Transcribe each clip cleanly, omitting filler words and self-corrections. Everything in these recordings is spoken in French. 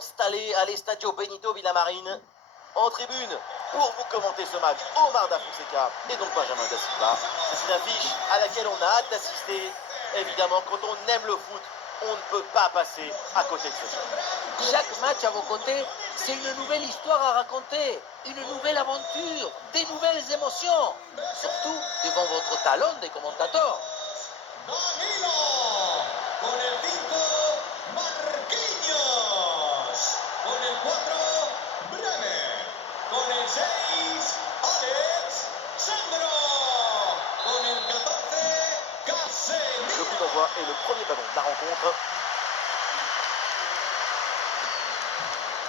Installé à l'Estadio Benito Villamarín en tribune pour vous commenter ce match, Omar Da Fonseca et donc Benjamin Da Silva. C'est une affiche à laquelle on a hâte d'assister. Évidemment, quand on aime le foot, on ne peut pas passer à côté de ce jeu. Chaque match à vos côtés, c'est une nouvelle histoire à raconter, une nouvelle aventure, des nouvelles émotions, surtout devant votre talon des commentateurs. Danilo, con el 5, Marquinhos, con el 4, Bremer, con el 6, Alex, Sandro, con el 14, Casemiro. Le coup d'envoi est le premier ballon de la rencontre.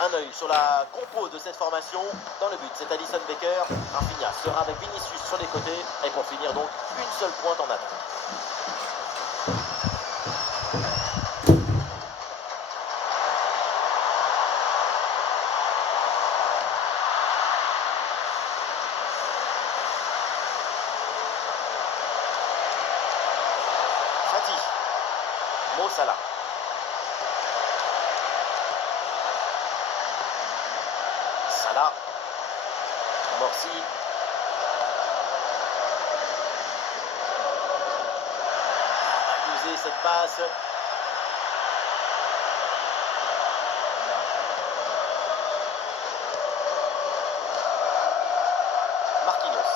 Un œil sur la compo de cette formation. Dans le but, c'est Alisson Becker. Rafinha sera avec Vinicius sur les côtés. Et pour finir, donc, une seule pointe en attaque. Fati. Mo Salah. Salah. Morsi. Abuser cette passe. Marquinhos.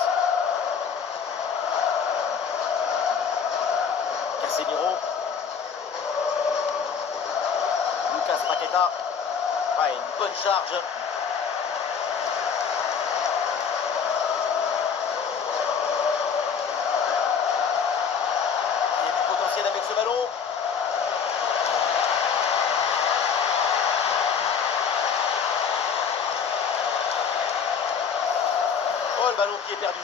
Casemiro. Lucas Paqueta. Ouais, une bonne charge. Il y a du potentiel avec ce ballon. Oh, le ballon qui est perdu.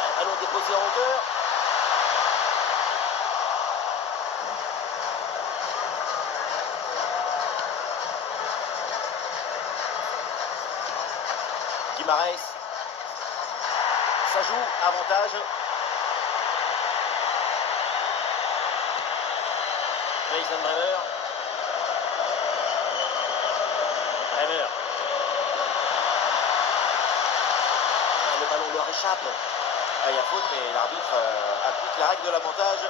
Un ballon déposé en hauteur. Guimaraes. Ça joue, avantage. Jason Bremer. Bremer. Le ballon leur échappe. Il y a faute, mais l'arbitre applique la règle de l'avantage.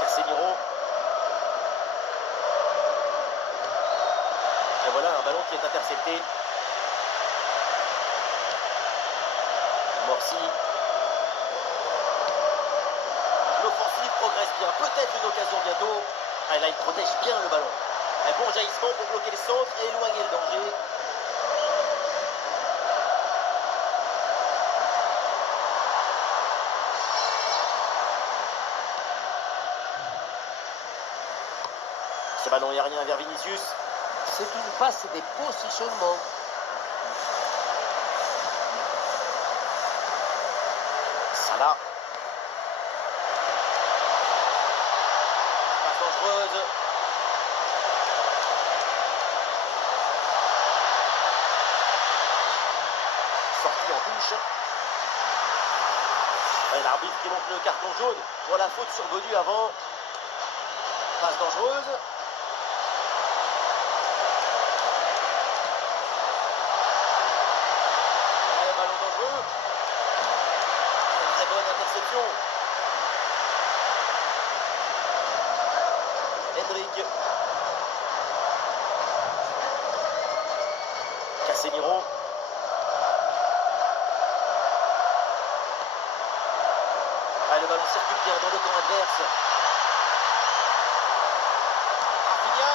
Casemiro. Et voilà un ballon qui est intercepté. Morsi. L'offensive progresse bien. Peut-être une occasion bientôt. Ah, là, il protège bien le ballon. Un bon jaillissement pour bloquer le centre et éloigner le danger. Ce ballon aérien vers Vinicius. C'est une passe de positionnement. Salah. Passe dangereuse. Sortie en touche. Et l'arbitre qui montre le carton jaune pour la faute survenue avant. Passe dangereuse. Ouais, ballon dangereux. Une très bonne interception. Hendrik. Casemiro. Ah, le ballon circule bien dans le camp adverse. Rafinha.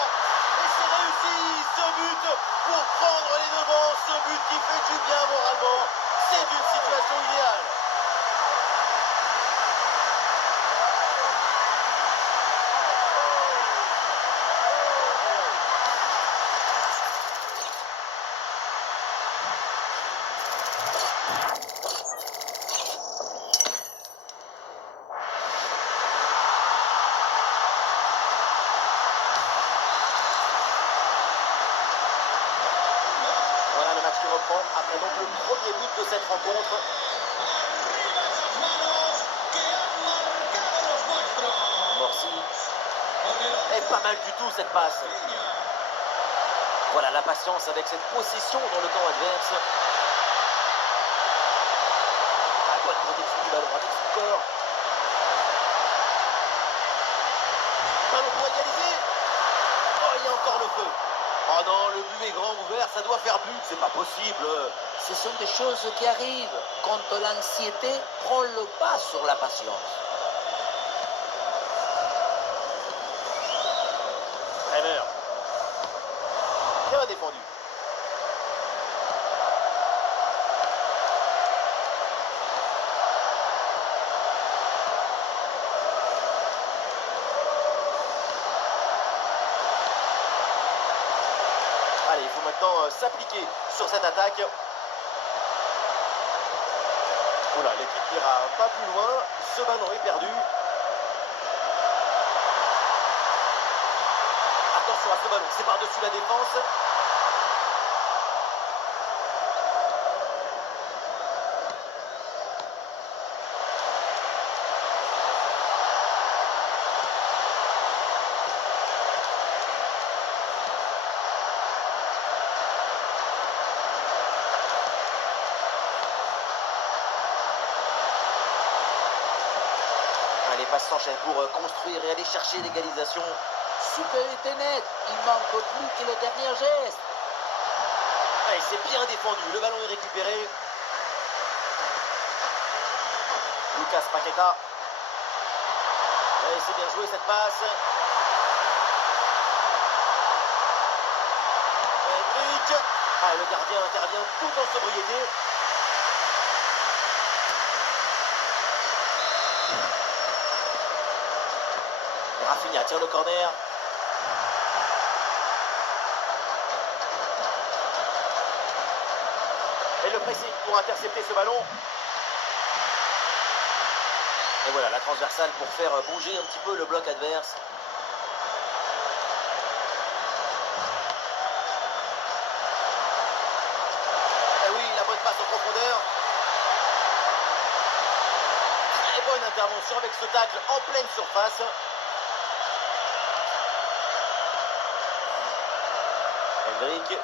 Et c'est réussi ce but pour prendre les devants. Ce but qui fait du bien moralement. C'est une situation idéale. après donc le premier but de cette rencontre. Arriba esas manos que han marcado los nuestros. Morsi. Con el Et pas mal du tout cette passe. Marquinhos. Voilà la patience avec cette possession dans le camp adverse. Ah, bonne protection du ballon avec son corps. Ballon pour égaliser. Oh, il y a encore le feu. Oh non, le but est grand ouvert, ça doit faire but, c'est pas possible. Ce sont des choses qui arrivent quand l'anxiété prend le pas sur la patience. Bremer. Bien défendu. Allez, il faut maintenant s'appliquer sur cette attaque. Voilà, l'équipe n'ira pas plus loin. Ce ballon est perdu. Attention à ce ballon, c'est par-dessus la défense. Les passes s'enchaînent pour construire et aller chercher l'égalisation. Supériorité nette, il manque plus que le dernier geste. Allez, c'est bien défendu, le ballon est récupéré. Lucas Paqueta. Allez, c'est bien joué cette passe. Hendrick. Ah, le gardien intervient tout en sobriété. Rafinha tire le corner. Et le pressing pour intercepter ce ballon. Et voilà la transversale pour faire bouger un petit peu le bloc adverse. Et oui, la bonne passe en profondeur. Très bonne intervention avec ce tacle en pleine surface. Hendrick.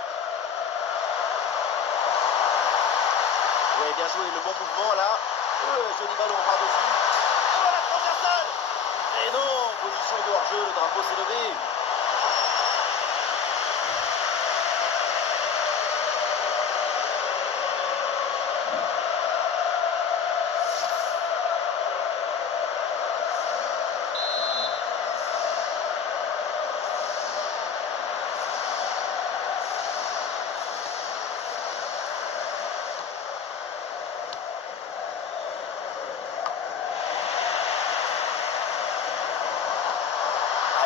Oui, bien joué, le bon mouvement là. Joli ballon par-dessus. Oh, la transversale. Et non, position de hors-jeu, le drapeau s'est levé.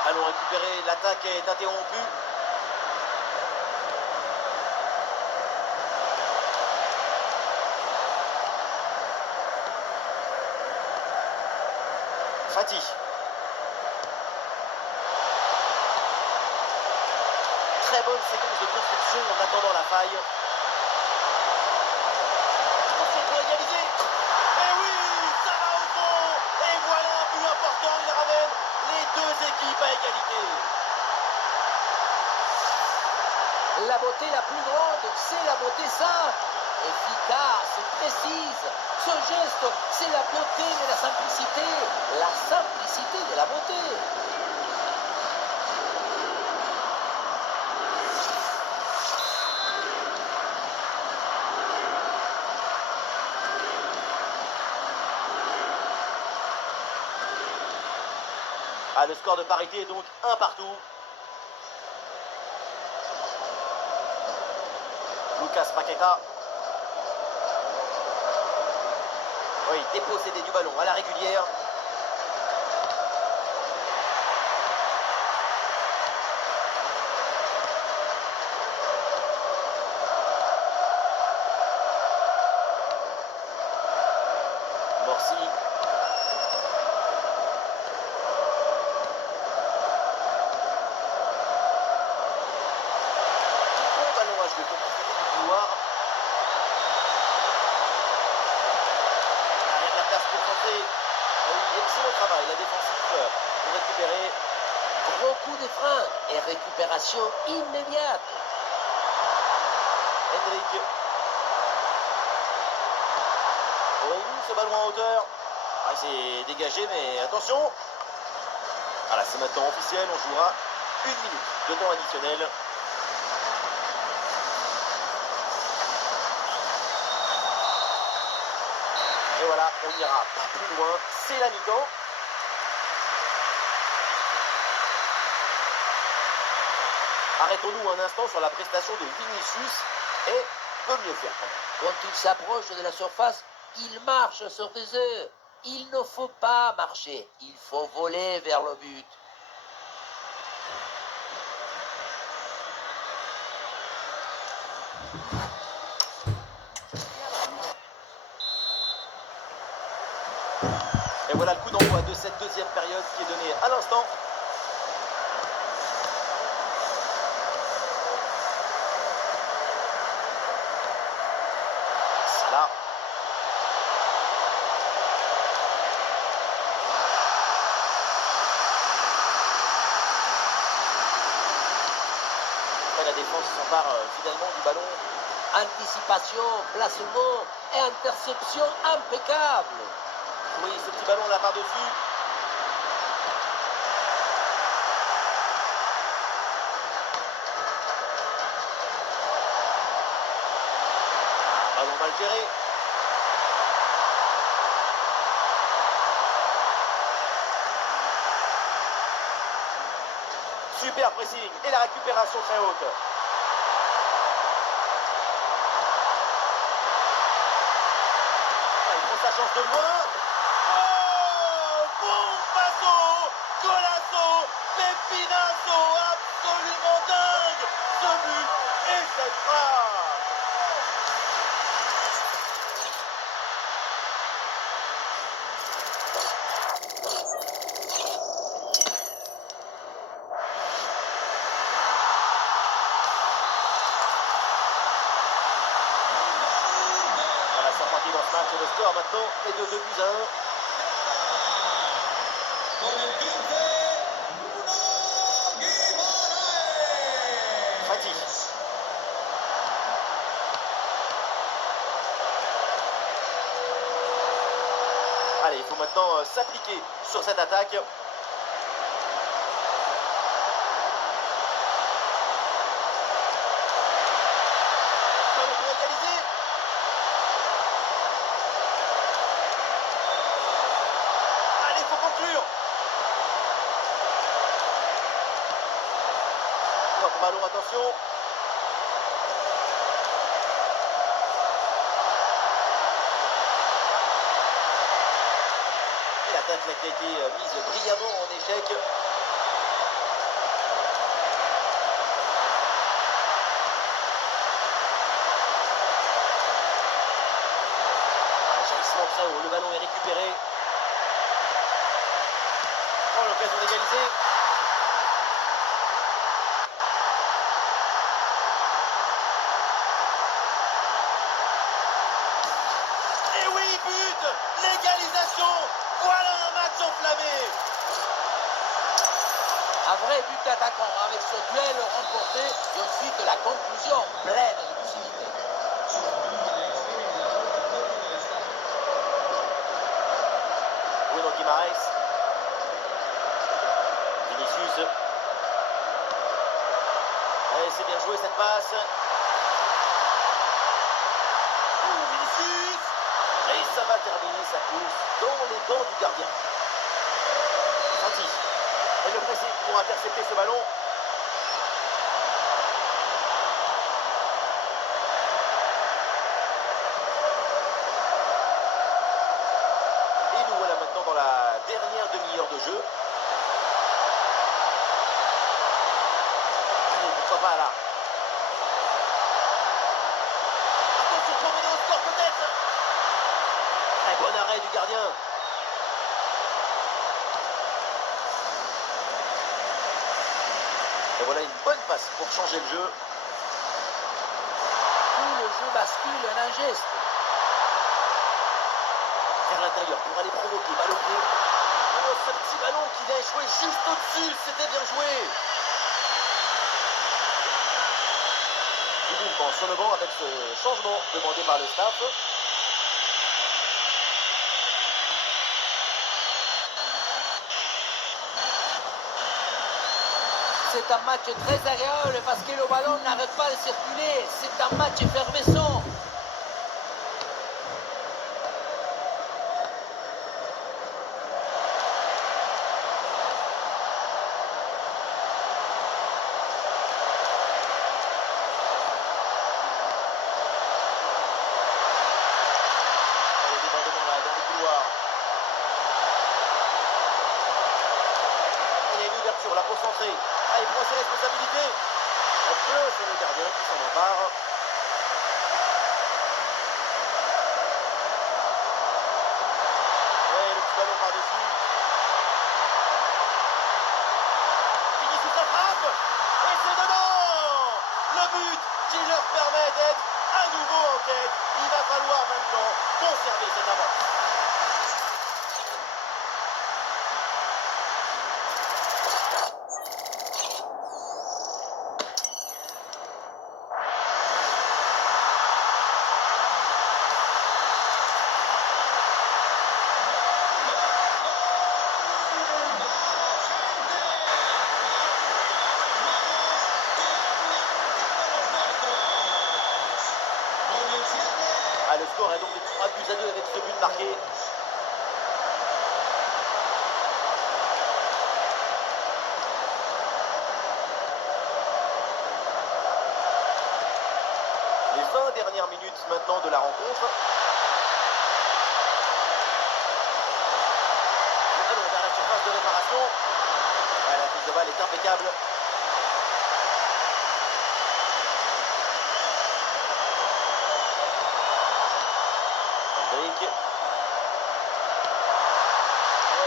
Ballon récupéré, l'attaque est interrompue. Fati. Très bonne séquence de construction en attendant la faille. Attention pour égaliser. Et oui, ça va au fond. Et voilà un but important, il ramène les deux équipes à égalité. La beauté la plus grande, c'est la beauté simple, efficace, précise. Ce geste, c'est la beauté de la simplicité de la beauté. Ah, le score de parité est donc 1 partout. Lucas Paqueta. Oui, dépossédé du ballon à la régulière. Morsi. Bon ballon à jouer pour profiter du couloir. récupérer. Gros coup de frein et récupération immédiate. Hendrick. Oh, ce ballon en hauteur. Ah, c'est dégagé, mais attention. Voilà, c'est maintenant officiel. On jouera 1 minute de temps additionnel. Et voilà, on n'ira pas plus loin. C'est la mi-temps. Arrêtons-nous un instant sur la prestation de Vinicius et peut mieux faire. Quand il s'approche de la surface, il marche sur des œufs. Il ne faut pas marcher, il faut voler vers le but. Et voilà le coup d'envoi de cette deuxième période qui est donné à l'instant. Salah. Après, la défense s'empare finalement du ballon. Anticipation, placement et interception impeccable. Oui, ce petit ballon là par-dessus. Ballon mal géré. Super pressing et la récupération très haute. Ah, il prend sa chance de loin. Oh, Bombazo, Golazo, Pepinazo, absolument dingue. Ce but et cette frappe. Voilà, c'est reparti dans ce match et le score maintenant est de 2-1. Con el 15, Bruno Guimaraes. Fati. Allez, il faut maintenant s'appliquer sur cette attaque. Ballon pour égaliser. Allez, il faut conclure. Hop, ballon, attention. Et l'attaque là, qui a été mise brillamment en échec. Agissement très haut, le ballon est récupéré. Oh, l'occasion d'égaliser. Et oui, but, l'égalisation. Voilà un match enflammé. Un vrai but d'attaquant avec ce duel remporté et ensuite la conclusion pleine de lucidité. Bruno Guimaraes. Vinicius. Allez, c'est bien joué cette passe. Vinicius. Et ça va terminer sa course dans les dents du gardien. Fati. Et le pressing pour intercepter ce ballon. Et nous voilà maintenant dans la dernière demi-heure de jeu. Allez, pourquoi pas là. Attention pour mener au score peut-être. Très bon arrêt du gardien. Et voilà une bonne passe pour changer le jeu. Tout le jeu bascule en un geste. vers l'intérieur pour aller provoquer, balle au pied. Oh, ce petit ballon qui vient échouer juste au-dessus, c'était bien joué. Dupont sur le banc avec ce changement demandé par le staff. C'est un match très agréable parce que le ballon n'arrête pas de circuler. C'est un match effervescent. Le débordement là dans les couloirs. Il y a une ouverture là pour centrer. Ah, il prend ses responsabilités. Un peu sur le gardien qui s'en empare. Ouais, le petit ballon par-dessus. Vinicius la frappe. Et c'est dedans. Le but qui leur permet d'être à nouveau en tête. Il va falloir maintenant conserver cette avance. Ah, le score est donc de 3-2 avec ce but marqué. Les 20 dernières minutes maintenant de la rencontre. Le ballon vers la surface de réparation. Ah, la prise de balle est impeccable. Hendrik.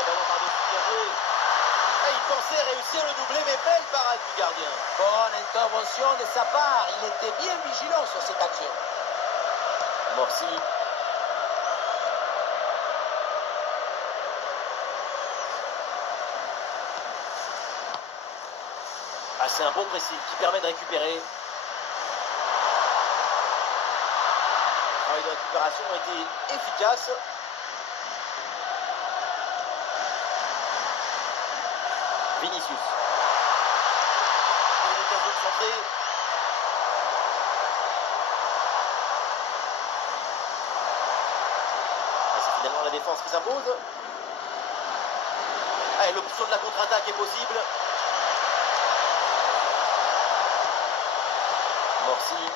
Ballon par-dessus, bien joué. Et il pensait réussir le doublé, mais belle parade du gardien. Bonne intervention de sa part. Il était bien vigilant sur cette action. Morsi. Ah, c'est un bon pressing qui permet de récupérer. Le travail de récupération a été efficace. Vinicius. Une occasion de centrer. Ah, c'est finalement la défense qui s'impose. Ah, et l'option de la contre-attaque est possible. Morsi.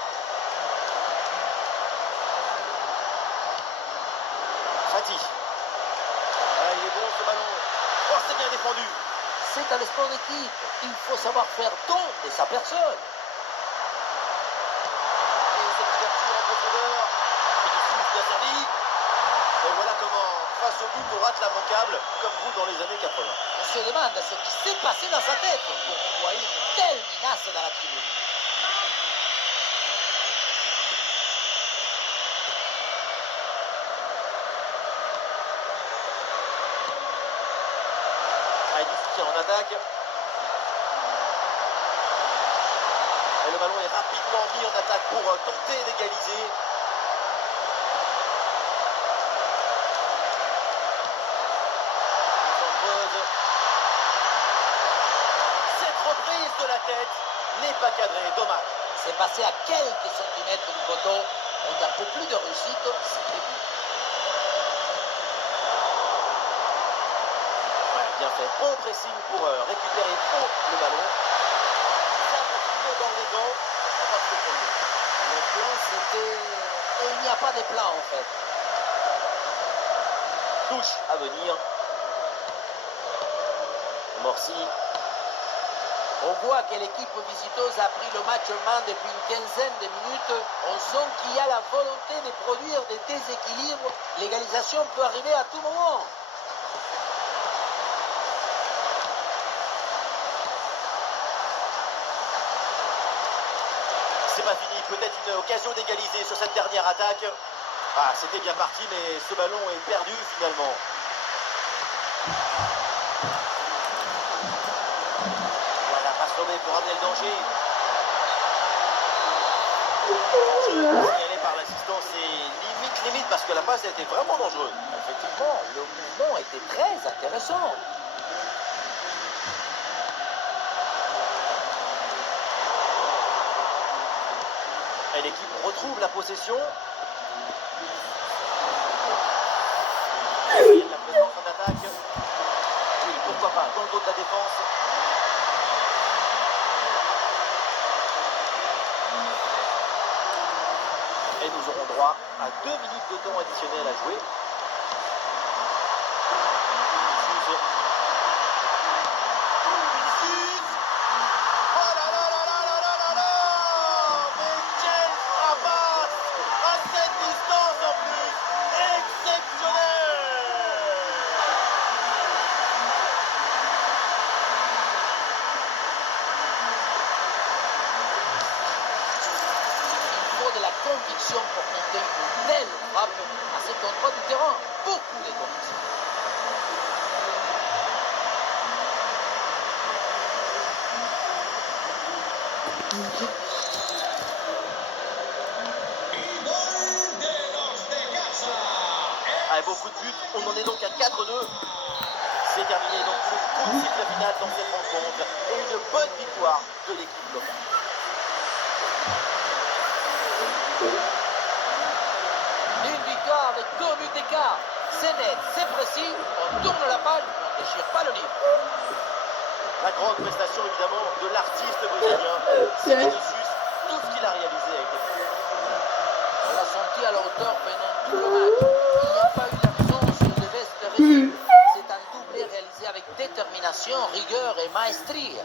Fati. Ah, il est bon ce ballon. Oh, c'est bien défendu. C'est un sport d'équipe. Il faut savoir faire don de sa personne. Et cette ouverture en profondeur. Vinicius bien servi. Et voilà comment, face au but, on rate l'immanquable, comme vous dans les années 80. On se demande ce qui s'est passé dans sa tête pour envoyer une telle menace dans la tribune. Ah, du soutien en attaque. Et le ballon est rapidement mis en attaque pour tenter d'égaliser. Cette reprise de la tête n'est pas cadrée, dommage. C'est passé à quelques centimètres du poteau. On n'a peu plus de réussite. C'est le but. Ouais, bien fait. Bon pressing pour récupérer haut le ballon. Ça continue dans les dents. On va pas se prendre. Le plan, c'était... Et il n'y a pas de plan, en fait. Touche à venir. Morsi. On voit que l'équipe visiteuse a pris le match en main depuis une quinzaine de minutes. On sent qu'il y a la volonté de produire des déséquilibres. L'égalisation peut arriver à tout moment. C'est pas fini. Peut-être une occasion d'égaliser sur cette dernière attaque. Ah, c'était bien parti, mais ce ballon est perdu finalement. Voilà, passe lobée pour amener le danger. Dangereux, signalé par l'assistant, c'est limite, parce que la passe a été vraiment dangereuse. Effectivement, le mouvement était très intéressant. Et l'équipe retrouve la possession. Il y a de la présence en attaque. Oui, pourquoi pas, dans le dos de la défense. Et nous aurons droit à 2 minutes de temps additionnel à jouer. Vinicius. Oh là là là là là là là là. Mais quelle frappe à cette distance en plus. Exceptionnel. Il faut de la conviction pour monter une telle frappe à cet endroit du terrain. Beaucoup de conviction. Y gol de los de casa. Avec beaucoup de buts, on en est donc à 4-2. C'est terminé donc le coup de sifflet final dans cette rencontre et une bonne victoire de l'équipe locale. Une victoire avec 2 buts d'écart. C'est net, c'est précis. On tourne la page, on ne déchire pas le livre. La grande prestation évidemment de l'artiste brésilien. C'est Vinicius, tout ce qu'il a réalisé a été fait. On l'a senti à la hauteur pendant tout le match. Il n'y a pas eu d'absence de l'Est réussi. C'est un doublé réalisé avec détermination, rigueur et maestria.